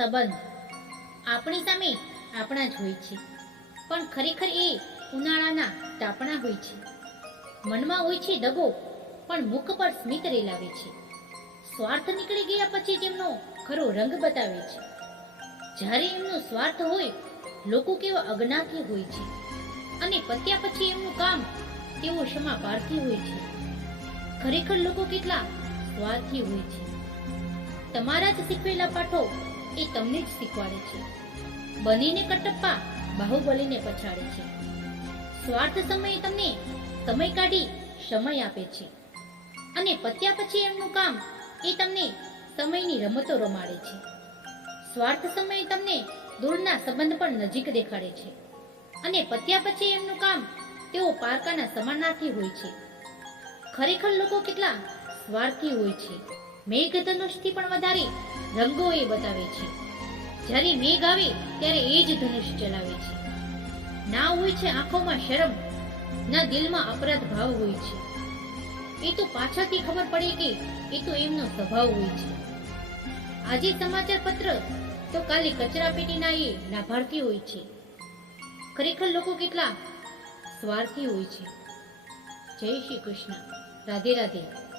સંબંધ આપણી સામે આપણા જ હોય છે, પણ ખરેખર એ ઉનાળાના તાપણા હોય છે. મનમાં હોય છે દગો, પણ મુખ પર સ્મિત રેલાવે છે. સ્વાર્થ નીકળી ગયા પછી તેમનો ખરો રંગ બતાવે છે. જ્યારે એમનો સ્વાર્થ હોય, લોકો કેવા અજ્ઞાથી હોય છે, અને પત્યા પછી એમનું કામ કેવો ક્ષમા પારખી હોય છે. ખરેખર લોકો કેટલા સ્વાર્થી હોય છે. તમારા જ શીખવેલા પાઠો એ તમને જ શીખવાડે છે. બનીને કટપ્પા બાહુબલીને પછાડે છે. સ્વાર્થ સમયે તમને સમય કાઢી સમય આપે છે, અને પત્યા પછી એમનું કામ એ તમને સમયની રમતો રમાડે છે. સ્વાર્થ સમયે તમને દૂરના સંબંધ પણ નજીક દેખાડે છે, અને પત્યા પછી એમનું કામ તેઓ પારકાના સમાનાર્થી હોય છે. ખરેખર લોકો કેટલા સ્વાર્થી હોય છે. મેઘધનુષથી પણ વધારે રંગો એ બતાવે છે. જ્યારે મેઘ આવે ત્યારે એ જ ધનુષ ચલાવે છે. ના હોય છે આંખોમાં શરમ, ના દિલમાં અપરાધ ભાવ હોય છે. એ તો પાછળથી ખબર પડે કે એ તો એમનો સ્વભાવ હોય છે. આજે સમાચાર પત્ર તો કાલે કચરા પેટીના એ લાભાર્થી હોય છે. ખરેખર લોકો કેટલા સ્વાર્થી હોય છે. જય શ્રી કૃષ્ણ. રાધે રાધે.